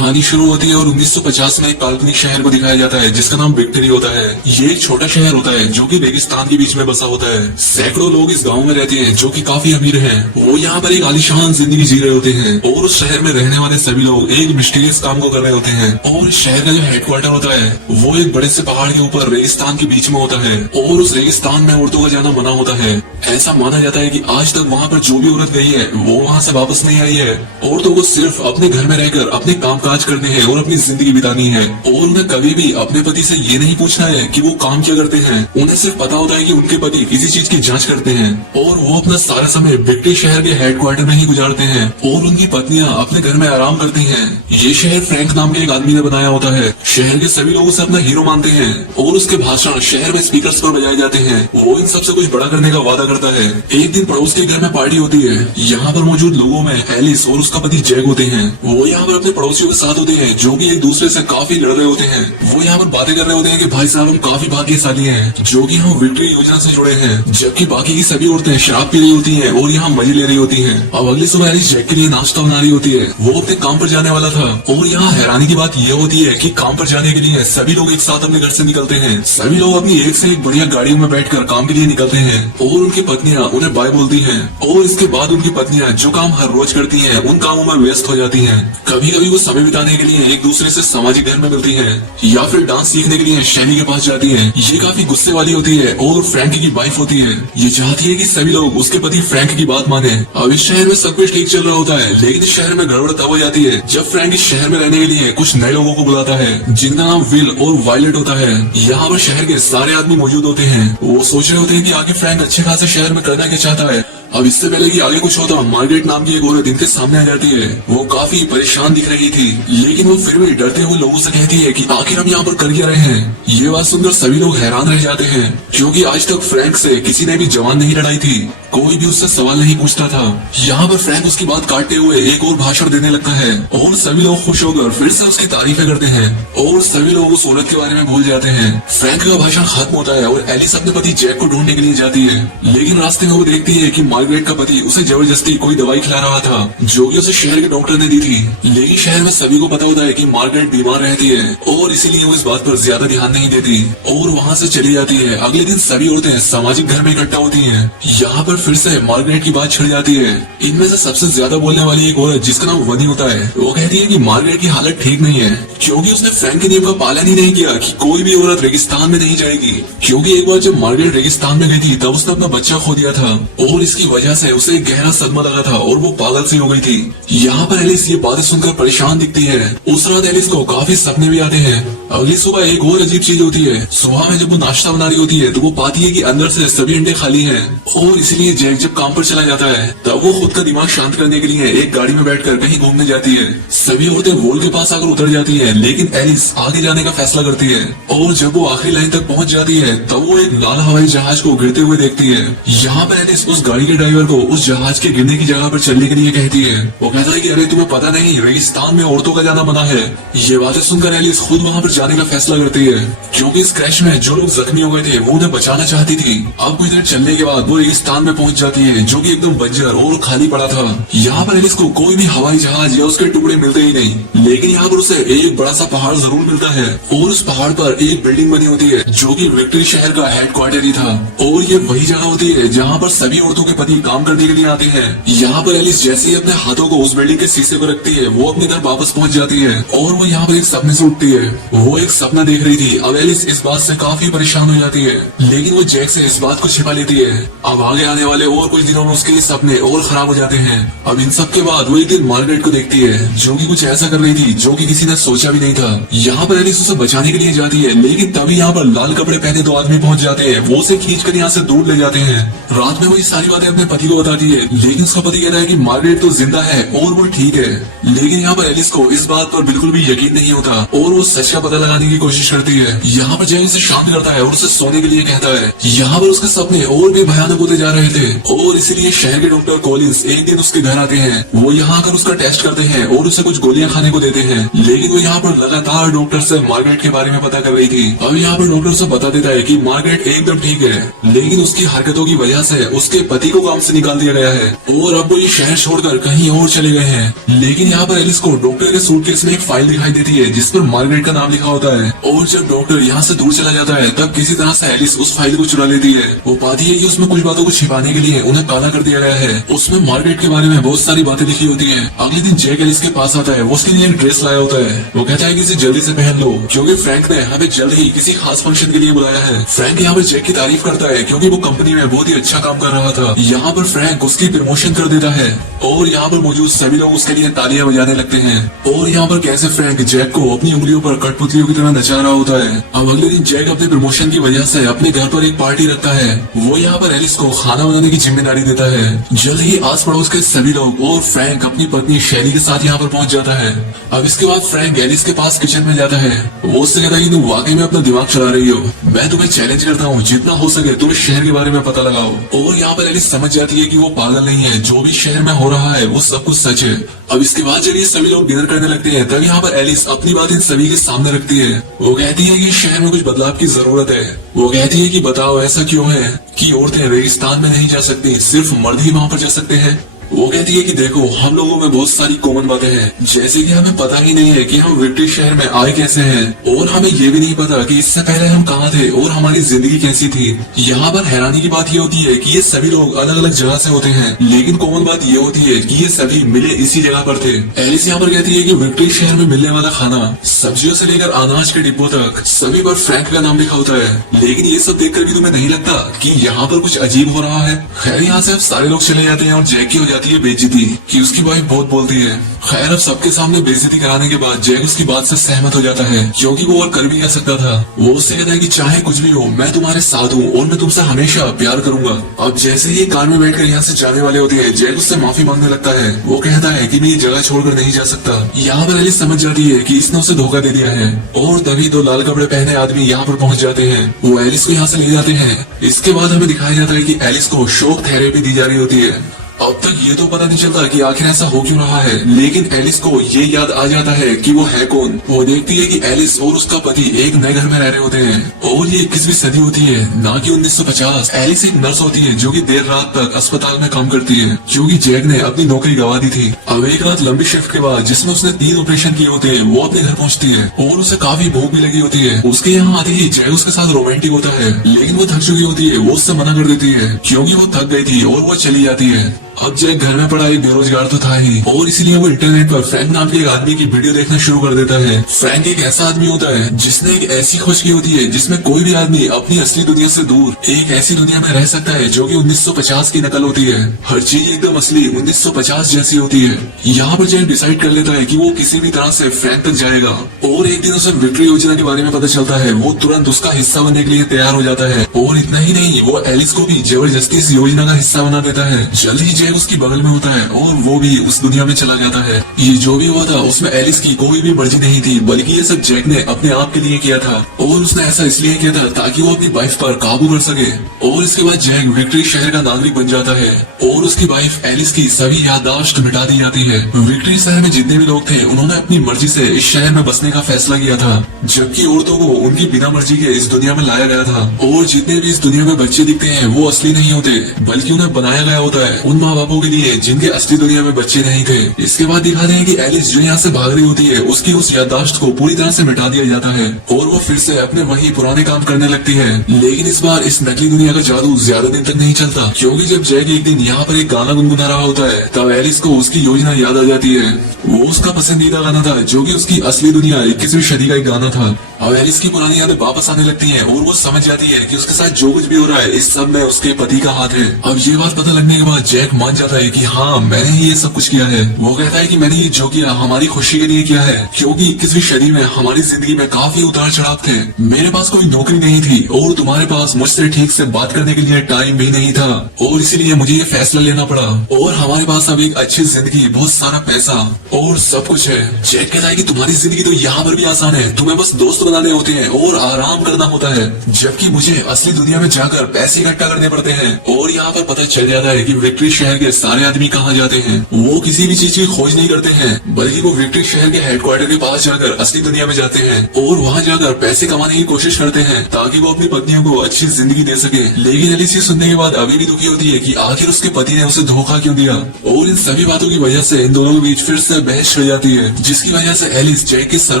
कहानी शुरू होती है और 1950 में एक काल्पनिक शहर को दिखाया जाता है जिसका नाम विक्ट्री होता है। ये एक छोटा शहर होता है जो कि रेगिस्तान के बीच में बसा होता है। सैकड़ों लोग इस गांव में रहते हैं जो कि काफी अमीर हैं। वो यहाँ पर एक आलीशान जिंदगी जी रहे होते हैं और उस शहर में रहने वाले सभी लोग एक मिस्टीरियस काम को कर रहे होते हैं। और इस शहर का जो हेडक्वार्टर होता है वो एक बड़े से पहाड़ के ऊपर रेगिस्तान के बीच में होता है और उस रेगिस्तान में औरतों का जाना मना होता है। ऐसा माना जाता है कि आज तक वहाँ पर जो भी औरत गई है वो वहाँ से वापस नहीं आई है। औरतों को सिर्फ अपने घर में रहकर अपने कामकाज करने हैं और अपनी जिंदगी बितानी है और उन्हें कभी भी अपने पति से ये नहीं पूछना है कि वो काम क्या करते हैं। उन्हें सिर्फ पता होता है कि उनके पति किसी चीज की जांच करते हैं और वो अपना सारा समय विक्ट्री शहर के हेडक्वार्टर में ही गुजारते हैं और उनकी पत्नियां अपने घर में आराम करती हैं। ये शहर फ्रैंक नाम के एक आदमी ने बनाया होता है। शहर के सभी लोग उसे अपना हीरो मानते हैं और उसके भाषण शहर में स्पीकर्स पर बजाए जाते हैं। वो इन सबसे कुछ बड़ा करने का वादा करता है। एक दिन पड़ोस के घर में पार्टी होती है। यहाँ पर मौजूद लोगों में एलिस और उसका पति जैक होते हैं। वो यहाँ पर अपने पड़ोसियों के साथ होते हैं जो कि एक दूसरे से काफी लड़ रहे होते हैं। वो यहाँ पर बातें कर रहे होते हैं कि भाई साहब हम काफी भाग्यशाली हैं जो कि हम विक्ट्री योजना से जुड़े हैं, जबकि बाकी की सभी औरतें शराब पी रही होती हैं और यहाँ मजे ले रही होती हैं। अब अगली सुबह एलिस जैक के लिए नाश्ता बना रही होती है। वो अपने काम पर जाने वाला था और यहाँ हैरानी की बात यह होती है कि काम पर जाने के लिए सभी लोग एक साथ अपने घर से निकलते हैं। सभी लोग अपनी एक से एक बढ़िया गाड़ियों में बैठकर काम के लिए निकलते हैं और उनकी पत्नियां उन्हें बाय बोलती हैं और इसके बाद उनकी पत्नियां जो काम हर रोज करती हैं उन कामों में व्यस्त हो जाती हैं। कभी कभी वो समय बिताने के लिए एक दूसरे से सामाजिक घर में मिलती हैं या फिर डांस सीखने के लिए शैली के पास जाती हैं। ये काफी गुस्से वाली होती है और फ्रैंक की वाइफ होती है। ये चाहती है कि सभी लोग उसके पति फ्रैंक की बात माने। अब इस शहर में सब कुछ ठीक चल रहा होता है, लेकिन इस शहर में गड़बड़ तब हो जाती है जब फ्रैंक इस शहर में रहने के लिए कुछ नए लोगों को बुलाता है जिनका नाम विल और वायलेट होता है। यहाँ पर शहर के सारे आदमी मौजूद होते हैं। वो सोच रहे होते हैं कि आगे फ्रैंक अच्छे खासे शहर में करना क्या चाहता है। अब इससे पहले कि आगे कुछ होता, मार्गरेट नाम की एक औरत इनके सामने आ जाती है। वो काफी परेशान दिख रही थी, लेकिन वो फिर भी डरते हुए लोगों से कहती है कि आखिर हम यहाँ पर कर क्या रहे हैं। ये बात सुनकर सभी लोग हैरान रह जाते हैं क्योंकि आज तक फ्रैंक से किसी ने भी जवान नहीं लड़ाई थी। कोई भी उससे सवाल नहीं पूछता था। यहाँ पर फ्रैंक उसकी बात काटते हुए एक और भाषण देने लगता है और सभी लोग खुश होकर फिर से उसकी तारीफें करते हैं और सभी लोग उस औरत के बारे में भूल जाते हैं। फ्रैंक का भाषण खत्म होता है और एलिस अपने पति जैक को ढूंढने के लिए जाती है, लेकिन रास्ते में वो देखती है कि मार्गरेट का पति उसे जबरदस्ती कोई दवाई खिला रहा था जो कि उसे शहर के डॉक्टर ने दी थी। लेकिन शहर में सभी को पता होता है कि मार्गरेट बीमार रहती है और इसीलिए वो इस बात पर ज्यादा ध्यान नहीं देती और वहाँ से चली जाती है। अगले दिन सभी औरतें सामाजिक घर में इकट्ठा होती हैं। यहाँ पर फिर से मार्गरेट की बात छिड़ जाती है। इनमें से सबसे ज्यादा बोलने वाली एक औरत जिसका नाम वनी होता है, वो कहती है कि मार्गरेट की हालत ठीक नहीं है क्योंकि उसने फ्रैंक के नियम का पालन ही नहीं किया कि कोई भी औरत रेगिस्तान में नहीं जाएगी। क्योंकि एक बार जब मार्गरेट रेगिस्तान में गई थी तब उसने अपना बच्चा खो दिया था और इसकी वजह से उसे एक गहरा सदमा लगा था और वो पागल सी हो गई थी। यहाँ पर एलिस ये बातें सुनकर परेशान दिखती है। उस रात एलिस को काफी सपने भी आते हैं। अगली सुबह एक और अजीब चीज होती है। सुबह में जब वो नाश्ता बना रही होती है तो वो पाती है कि अंदर से सभी अंडे खाली हैं और इसलिए जैक जब काम पर चला जाता है तब वो खुद का दिमाग शांत करने के लिए एक गाड़ी में बैठकर कहीं घूमने जाती है। सभी औरतें वॉल के पास आकर उतर जाती है, लेकिन एलिस आगे जाने का फैसला करती है और जब वो आखिरी लाइन तक पहुंच जाती है तब वो एक लाल हवाई जहाज को गिरते हुए देखती है। यहाँ पर एलिस उस गाड़ी के ड्राइवर को उस जहाज के गिरने की जगह पर चलने के लिए कहती है। वो कहता है कि अरे तुम्हें पता नहीं रेगिस्तान में औरतों का जाना मना है। ये बातें सुनकर एलिस खुद वहाँ पर जाने का फैसला करती है क्योंकि इस क्रैश में जो लोग जख्मी हो गए थे वो उन्हें बचाना चाहती थी। अब कुछ देर चलने के बाद वो रेगिस्तान में पहुंच जाती है जो कि एकदम बंजर और खाली पड़ा था। यहाँ पर एलिस को कोई भी हवाई जहाज या उसके टुकड़े मिलते ही नहीं, लेकिन यहाँ पर उसे एक बड़ा सा पहाड़ जरूर मिलता है और उस पहाड़ पर एक बिल्डिंग बनी होती है जो कि विक्ट्री शहर का हेडक्वार्टर ही था और ये वही जगह होती है जहाँ पर सभी औरतों के पति काम करने के लिए आते हैं। यहाँ पर एलिस जैसे ही अपने हाथों को उस बिल्डिंग के शीशे पर रखती है वो अपने घर वापस पहुंच जाती है और वो यहाँ पर एक सपने से उठती है। वो एक सपना देख रही थी। अब एलिस इस बात से काफी परेशान हो जाती है, लेकिन वो जैक से इस बात को छिपा लेती है। अब आगे आने वाले और कुछ दिनों में उसके लिए सपने और खराब हो जाते हैं। अब इन सब के बाद वो एक दिन मार्गरेट को देखती है जो कि कुछ ऐसा कर रही थी जो कि किसी ने सोचा भी नहीं था। यहाँ पर एलिस उसे बचाने के लिए जाती है, लेकिन तभी यहाँ पर लाल कपड़े पहने दो आदमी पहुंच जाते हैं। वो उसे खींचकर यहाँ से दूर ले जाते हैं। रात में वो ये सारी बातें अपने पति को बताती है, लेकिन उसका पति कहता है कि मार्गरेट तो जिंदा है और वो ठीक है। लेकिन यहाँ पर एलिस को इस बात पर बिल्कुल भी यकीन नहीं होता और वो सच का पता लगाने की कोशिश करती है। यहाँ पर जैक उसे शांत करता है और उसे सोने के लिए कहता है। यहाँ पर उसके सपने और भी भयानक होते जा रहे थे। थे और इसीलिए शहर के डॉक्टर कॉलिंस एक दिन उसके घर आते हैं। वो यहाँ आकर उसका टेस्ट करते हैं और उसे कुछ गोलियां खाने को देते हैं, लेकिन वो यहाँ पर लगातार डॉक्टर से मार्गरेट के बारे में पता कर रही थी। अब यहाँ पर डॉक्टर उसे बता देता है कि मार्गरेट एकदम ठीक है, लेकिन उसकी हरकतों की वजह से उसके पति को काम से निकाल दिया गया है और अब वो ये शहर छोड़कर कहीं और चले गए हैं। लेकिन यहाँ पर एलिस को डॉक्टर के सूटकेस में एक फाइल दिखाई देती है जिस पर मार्गरेट का नाम लिखा होता है और जब डॉक्टर यहाँ से दूर चला जाता है तब किसी तरह से एलिस उस फाइल को चुरा लेती है। वो पाती है कि उसमें कुछ बातों को छिपाने के लिए उन्हें काला कर दिया गया है। उसमें मार्गरेट के बारे में बहुत सारी बातें लिखी होती है। अगले दिन जैक एलिस के पास आता है, वो उसके लिए एक ड्रेस लाया होता है। वो कहता है कि इसे जल्दी से पहन लो क्योंकि फ्रैंक ने हमें जल्द ही किसी खास फंक्शन के लिए बुलाया है। फ्रैंक यहाँ पर जैक की तारीफ करता है क्योंकि वो कंपनी में बहुत ही अच्छा काम कर रहा था। यहाँ पर फ्रैंक उसकी प्रमोशन कर देता है और यहाँ पर मौजूद सभी लोग उसके लिए तालियां बजाने लगते हैं। और यहाँ पर कैसे फ्रैंक जैक को अपनी उंगलियों पर कठपुतलियों की तरह नचा रहा होता है। अब अगले दिन जैक अपने प्रमोशन की वजह से अपने घर पर एक पार्टी रखता है। वो यहाँ पर एलिस को खाना बनाने की जिम्मेदारी देता है। जल्द ही आस पड़ोस के सभी लोग और फ्रैंक अपनी पत्नी शैली के साथ यहाँ पर पहुँच जाता है। अब इसके बाद फ्रैंक एलिस के पास किचन में जाता है। वो उससे कहता है कि तुम वाकई में अपना दिमाग चला रही हो, मैं तुम्हें चैलेंज करता हूँ जितना हो सके तुम इस शहर के बारे में पता लगाओ। और यहाँ पर एलिस समझ जाती है कि वो पागल नहीं है, जो भी शहर में हो रहा है वो सब कुछ सच है। अब इसके बाद जब ये सभी लोग डिनर करने लगते हैं तब यहाँ पर एलिस अपनी बात इन सभी के सामने रखती है। वो कहती है कि शहर में कुछ बदलाव की जरूरत है। वो कहती है कि बताओ ऐसा क्यों है कि औरतें रेगिस्तान में नहीं जा सकती, सिर्फ मर्द ही वहाँ पर जा सकते हैं। वो कहती है कि देखो हम लोगों में बहुत सारी कॉमन बातें हैं, जैसे कि हमें पता ही नहीं है कि हम विक्ट्री शहर में आए कैसे हैं और हमें ये भी नहीं पता कि इससे पहले हम कहाँ थे और हमारी जिंदगी कैसी थी। यहाँ पर हैरानी की बात ये होती है कि ये सभी लोग अलग अलग जगह से होते हैं, लेकिन कॉमन बात ये होती है कि ये सभी मिले इसी जगह पर थे। एलिस यहाँ पर कहती है कि विक्ट्री शहर में मिलने वाला खाना, सब्जियों से लेकर अनाज के डिब्बों तक, सभी पर फ्रैंक का नाम लिखा होता है। लेकिन ये सब देखकर भी तुम्हें नहीं लगता कि यहाँ पर कुछ अजीब हो रहा है? खैर यहाँ से अब सारे लोग चले जाते हैं और जैक की हो जाती है बेइज्जती कि उसकी वाइफ बहुत बोलती है। खैर अब सबके सामने बेइज्जती कराने के बाद जैक उसकी बात से सहमत हो जाता है क्योंकि वो और कर भी क्या सकता था। वो उससे कहता है कि चाहे कुछ भी हो मैं तुम्हारे साथ हूँ और मैं तुमसे हमेशा प्यार करूंगा। अब जैसे ही कार में बैठकर यहाँ से जाने वाले होते हैं जैक उससे माफी मांगने लगता है। वो कहता है कि मैं ये जगह छोड़कर नहीं जा सकता। यहाँ पर एलिस समझ जाती है कि इसने उसे धोखा दे दिया है और तभी दो लाल कपड़े पहने आदमी यहाँ पर पहुँच जाते हैं। वो एलिस को यहाँ से ले जाते हैं। इसके बाद हमें दिखाया जाता है कि एलिस को शॉक थेरेपी दी जा रही होती है। अब तक ये तो पता नहीं चलता कि आखिर ऐसा हो क्यों रहा है, लेकिन एलिस को ये याद आ जाता है कि वो है कौन। वो देखती है कि एलिस और उसका पति एक नए घर में रह रहे होते हैं और ये 21वीं सदी होती है, ना कि 1950। एलिस एक नर्स होती है जो कि देर रात तक अस्पताल में काम करती है क्योंकि जैक ने अपनी नौकरी गंवा दी थी। अब एक रात लंबी शिफ्ट के बाद जिसमें उसने 3 ऑपरेशन किए होते हैं वो अपने घर पहुँचती है और उसे काफी भूख भी लगी होती है। उसके यहाँ आते ही जैक उसके साथ रोमांटिक होता है, लेकिन वो थक चुकी होती है। वो उससे मना कर देती है क्योंकि वो थक गई थी और वो चली जाती है। अब जैक घर में पड़ा एक बेरोजगार तो था ही और इसीलिए वो इंटरनेट पर फ्रैंक नाम के एक आदमी की वीडियो देखना शुरू कर देता है। फ्रैंक एक ऐसा आदमी होता है जिसने एक ऐसी खोज की होती है जिसमें कोई भी आदमी अपनी असली दुनिया से दूर एक ऐसी दुनिया में रह सकता है जो कि 1950 की नकल होती है। हर चीज एकदम असली 1950 जैसी होती है। यहाँ पर जैक डिसाइड कर लेता है कि वो किसी भी तरह से फ्रैंक तक जाएगा और एक दिन उसे विक्ट्री योजना के बारे में पता चलता है। वो तुरंत उसका हिस्सा बनने के लिए तैयार हो जाता है और इतना ही नहीं वो एलिस को भी जबरदस्ती इस योजना का हिस्सा बना देता है। जल्द ही जैक उसकी बगल में होता है और वो भी उस दुनिया में चला जाता है। ये जो भी हुआ था उसमें एलिस की कोई भी मर्जी नहीं थी, बल्कि ये सब जैक ने अपने आप के लिए किया था और उसने ऐसा इसलिए किया था ताकि वो अपनी वाइफ पर काबू कर सके। और इसके बाद जैक विक्ट्री शहर का नागरिक बन जाता है और उसकी वाइफ एलिस की सभी याददाश्त मिटा दी जाती है। विक्ट्री शहर में जितने भी लोग थे उन्होंने अपनी मर्जी से इस शहर में बसने का फैसला किया था, जबकि औरतों को उनकी बिना मर्जी के इस दुनिया में लाया गया था। और जितने भी इस दुनिया में बच्चे दिखते हैं वो असली नहीं होते, बल्कि उन्हें बनाया गया होता है उन माँ बापों के लिए जिनके असली दुनिया में बच्चे नहीं थे। इसके बाद दिखाते हैं कि एलिस जो यहाँ से भाग रही होती है उसकी उस याददाश्त को पूरी तरह से मिटा दिया जाता है और वो फिर से अपने वही पुराने काम करने लगती है। लेकिन इस बार इस नकली दुनिया का जादू ज्यादा दिन तक नहीं चलता क्योंकि जब जैक एक दिन यहाँ पर एक गाना गुनगुना रहा होता है तब एलिस को उसकी योजना याद आ जाती है। वो उसका पसंदीदा गाना था जो कि उसकी असली दुनिया 21वीं सदी का एक गाना था। अब एलिस की पुरानी यादें वापस आने लगती हैं और वो समझ जाती है कि उसके साथ जो कुछ भी हो रहा है इस सब में उसके पति का हाथ है। अब ये बात पता लगने के बाद जैक मान जाता है कि हाँ मैंने ही ये सब कुछ किया है। वो कहता है कि मैंने ये जो किया हमारी खुशी के लिए किया है, क्योंकि 21वीं सदी में हमारी जिंदगी में काफी उतार चढ़ाव थे। मेरे पास कोई नौकरी नहीं थी और तुम्हारे पास मुझसे ठीक से बात करने के लिए टाइम भी नहीं था, और इसीलिए मुझे ये फैसला लेना पड़ा। और हमारे पास अब एक अच्छी जिंदगी, बहुत सारा पैसा और सब कुछ है। जैक कहता है कि तुम्हारी जिंदगी तो यहाँ पर भी आसान है, तुम्हें बस दोस्त बनाने होते हैं और आराम करना होता है, जबकि मुझे असली दुनिया में जाकर पैसे इकट्ठा करने पड़ते हैं। और यहाँ पर पता चल जाता है कि विक्ट्री शहर के सारे आदमी कहाँ जाते हैं। वो किसी भी चीज की खोज नहीं करते हैं, बल्कि वो विक्ट्री शहर के हेडक्वार्टर के पास जाकर असली दुनिया में जाते हैं और वहाँ जाकर पैसे कमाने की कोशिश करते हैं ताकि वो अपनी पत्नियों को अच्छी जिंदगी दे सके। लेकिन एलिस ये सुनने के बाद अभी भी दुखी होती है कि आखिर उसके पति ने उसे धोखा क्यों दिया। और इन सभी बातों की वजह से इन दोनों के बीच फिर से बहस छिड़ जाती है, जिसकी वजह से एलिस जैक के सर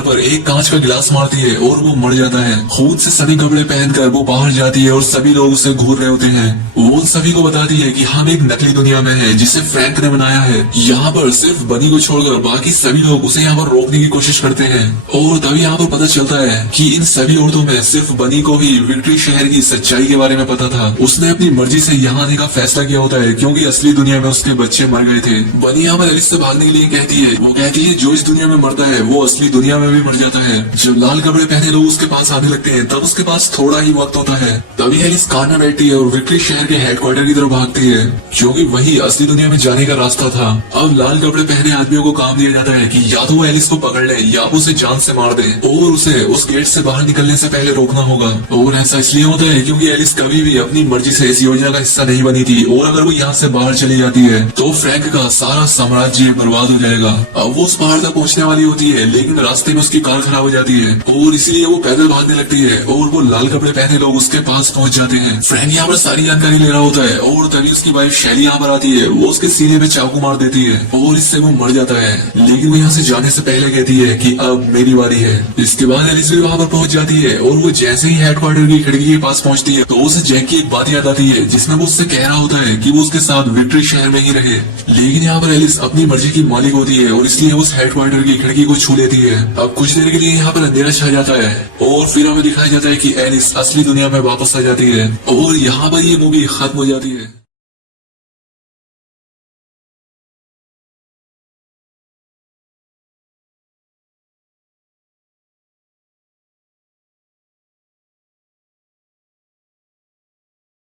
पर एक कांच का गिलास मारती है और वो मर जाता है। खून से सनी कपड़े पहनकर वो बाहर जाती है और सभी लोग उसे घूर रहे होते हैं। वो उन सभी को बताती है कि हम एक नकली दुनिया में हैं जिसे फ्रैंक ने बनाया है। यहाँ पर सिर्फ बनी को छोड़कर बाकी सभी लोग उसे यहाँ पर रोकने की कोशिश करते हैं। और तभी यहाँ पर पता चलता है कि इन सभी औरतों में सिर्फ बनी को ही विक्ट्री शहर की सच्चाई के बारे में पता था। उसने अपनी मर्जी से यहाँ आने का फैसला किया होता है, क्योंकि असली दुनिया में उसके बच्चे मर गए थे। बनी यहाँ पर एलिस से भागने के लिए कहती है। वो कहती है जो इस दुनिया में मरता है वो असली दुनिया में भी मर जाता है। जब लाल कपड़े पहने लोग उसके पास आने लगते हैं तब उसके पास थोड़ा ही वक्त होता है। तभी एलिस कार में बैठती है और विक्ट्री शहर के हेडक्वार्टर की तरफ भागती है, क्योंकि वही असली दुनिया में जाने का रास्ता था। अब लाल कपड़े पहने आदमियों को काम दिया जाता है कि या तो वो एलिस को पकड़ ले या उसे जान से मार दे, और उसे उस गेट से बाहर निकलने से पहले रोकना होगा। और ऐसा इसलिए होता है क्योंकि एलिस कभी भी अपनी मर्जी से इस योजना का हिस्सा नहीं बनी थी, और अगर वो यहाँ से बाहर चली जाती है तो फ्रैंक का सारा साम्राज्य बर्बाद हो जाएगा। अब वो उस पहाड़ तक पहुँचने वाली होती है, लेकिन रास्ते में उसकी कार खराब हो जाती है और इसीलिए वो पैदल भागने लगती है और वो लाल कपड़े पहने लोग उसके पास पहुँच जाते हैं। फ्रैंक यहाँ पर सारी जानकारी ले रहा होता है और तभी उसकी वाइफ शैली यहाँ पर आती है। वो उसके सीने में चाकू मार देती है और इससे वो मर जाता है, लेकिन वो यहाँ से जाने से पहले कहती है कि अब मेरी बारी है। इसके बाद एलिस भी वहाँ पर पहुँच जाती है और वो जैसे ही हेडक्वार्टर की खिड़की के पास पहुँचती है तो उसे जैक की एक बात याद आती है, जिसमें वो उससे कह रहा होता है कि वो उसके साथ विक्ट्री शहर में ही रहे। लेकिन यहाँ पर एलिस अपनी मर्जी की मालिक होती है और इसलिए उस हेडक्वार्टर की खिड़की को छू लेती है। अब कुछ देर के लिए यहाँ पर अंधेरा छा जाता है और फिर हमें दिखाया जाता है कि एलिस असली दुनिया में वापस आ जाती है और यहाँ पर ये मूवी खत्म हो जाती है।